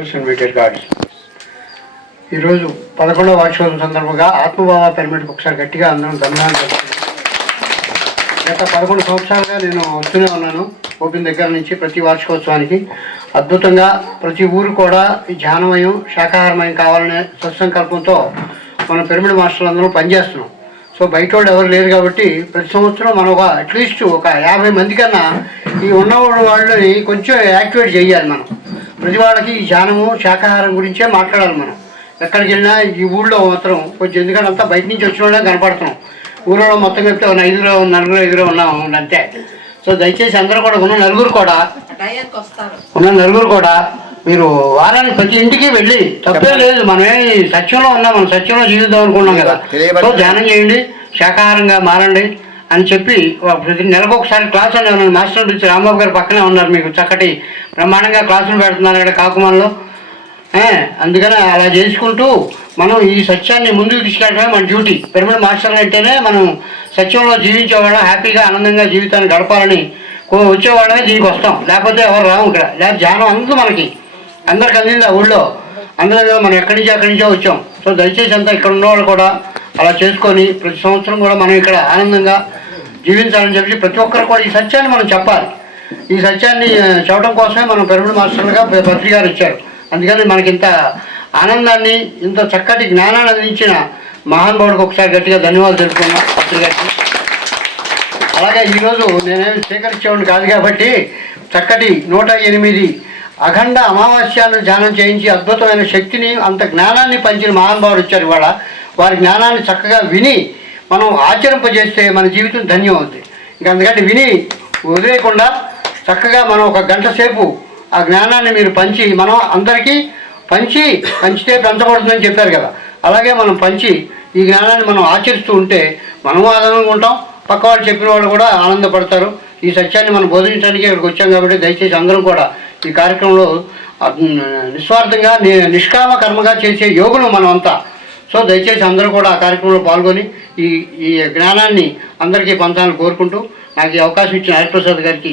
And metre cards ఈరోజు పదకొండవ వార్షికోత్సవం సందర్భంగా ఆత్మభావ పిరమిడ్కి ఒకసారి గట్టిగా అందరం ధన్యవాదాలు గత పదకొండు సంవత్సరాలుగా నేను వస్తూనే ఉన్నాను ఓపెన్ దగ్గర నుంచి ప్రతి వార్షికోత్సవానికి. అద్భుతంగా ప్రతి ఊరు కూడా ఈ ధ్యానమయం శాకాహారమయం కావాలనే సత్సంకల్పంతో మన పిరమిడ్ మాస్టర్లు అందరూ పనిచేస్తున్నాం. సో బయట వాళ్ళు ఎవరు లేరు కాబట్టి ప్రతి సంవత్సరం మనం ఒక అట్లీస్ట్ ఒక యాభై మంది కన్నా ఈ ఉన్న వాళ్ళని కొంచెం యాక్టివేట్ చేయాలి మనం. ప్రతి వాళ్ళకి ఈ ధ్యానము శాకాహారం గురించే మాట్లాడాలి మనం. ఎక్కడికి వెళ్ళినా ఈ ఊళ్ళో మాత్రం కొంచెం ఎందుకంటే అంతా బయట నుంచి వచ్చిన వాళ్ళే కనపడుతున్నాం. ఊళ్ళో మొత్తం చెప్తే ఒక ఐదుగురు నలుగురు ఐదుగురు ఉన్నాం అంతే. సో దయచేసి అందరూ కూడా ఉన్న నలుగురు కూడా ఉన్న నలుగురు కూడా మీరు వారానికి ప్రతి ఇంటికి వెళ్ళి తప్పే లేదు మనమే సత్యంలో ఉన్నాం మనం సత్యంలో జీవిద్దాం అనుకున్నాం కదా. సో ధ్యానం చేయండి శాకాహారంగా మారండి అని చెప్పి ప్రతి నెలకు ఒకసారి క్లాస్ అని ఉన్నాను మాస్టర్ పిలిచి రాంబాబు గారు పక్కనే ఉన్నారు మీకు చక్కటి బ్రహ్మాండంగా క్లాసులు పెడుతున్నారు ఇక్కడ కాకుమల్లో అందుకని అలా చేసుకుంటూ మనం ఈ సత్యాన్ని ముందుకు తీసుకెళ్ళడమే మన డ్యూటీ. పిరమిడ్ మాస్టర్లు అంటేనే మనం సత్యంలో జీవించేవాళ్ళం హ్యాపీగా ఆనందంగా జీవితాన్ని గడపాలని వచ్చేవాళ్ళమే దీనికి వస్తాం. లేకపోతే ఎవరు రాము ఇక్కడ. లేకపోతే ధ్యానం అందరూ మనకి. అందరికి అందింది ఆ ఊళ్ళో అందరూ మనం ఎక్కడి నుంచి అక్కడి నుంచో వచ్చాం. సో దయచేసి అంతా ఇక్కడ ఉన్నవాళ్ళు కూడా అలా చేసుకొని ప్రతి సంవత్సరం కూడా మనం ఇక్కడ ఆనందంగా జీవించాలని చెప్పి ప్రతి ఒక్కరు కూడా ఈ సత్యాన్ని మనం చెప్పాలి. ఈ సత్యాన్ని చెప్పడం కోసమే మనం పెరుగుడు మాస్టర్లుగా పత్రికారు ఇచ్చారు అందుకని మనకి ఇంత ఆనందాన్ని ఇంత చక్కటి జ్ఞానాన్ని అందించిన మహానుభావుడికి ఒకసారి గట్టిగా ధన్యవాదాలు తెలుపుకున్నాం పత్రికకి అలాగే ఈరోజు నేనేమి స్వీకరించేవాడిని కాదు కాబట్టి చక్కటి నూట ఎనిమిది అఖండ అమావాస్యాలను ధ్యానం చేయించి అద్భుతమైన శక్తిని అంత జ్ఞానాన్ని పంచిన మహానుభావుడు వచ్చారు ఇవాళ. వారి జ్ఞానాన్ని చక్కగా విని మనం ఆచరింపజేస్తే మన జీవితం ధన్యం అవుతుంది ఇంకా అందుకని విని వదిలేయకుండా చక్కగా మనం ఒక గంట సేపు ఆ జ్ఞానాన్ని మీరు పంచి మనం అందరికీ పంచి పంచితే పెంచబడుతుందని చెప్పారు కదా. అలాగే మనం పంచి ఈ జ్ఞానాన్ని మనం ఆచరిస్తూ ఉంటే మనము ఆనందంగా ఉంటాం. పక్క వాళ్ళు చెప్పిన వాళ్ళు కూడా ఆనందపడతారు. ఈ సత్యాన్ని మనం బోధించడానికి ఇక్కడికి వచ్చాం కాబట్టి దయచేసి అందరం కూడా ఈ కార్యక్రమంలో నిస్వార్థంగా నిష్కామ కర్మగా చేసే యోగులు మనం అంతా సో దయచేసి అందరూ కూడా ఆ కార్యక్రమంలో పాల్గొని ఈ ఈ జ్ఞానాన్ని అందరికీ పంచాలని కోరుకుంటూ నాకు ఈ అవకాశం ఇచ్చిన హరిప్రసాద్ గారికి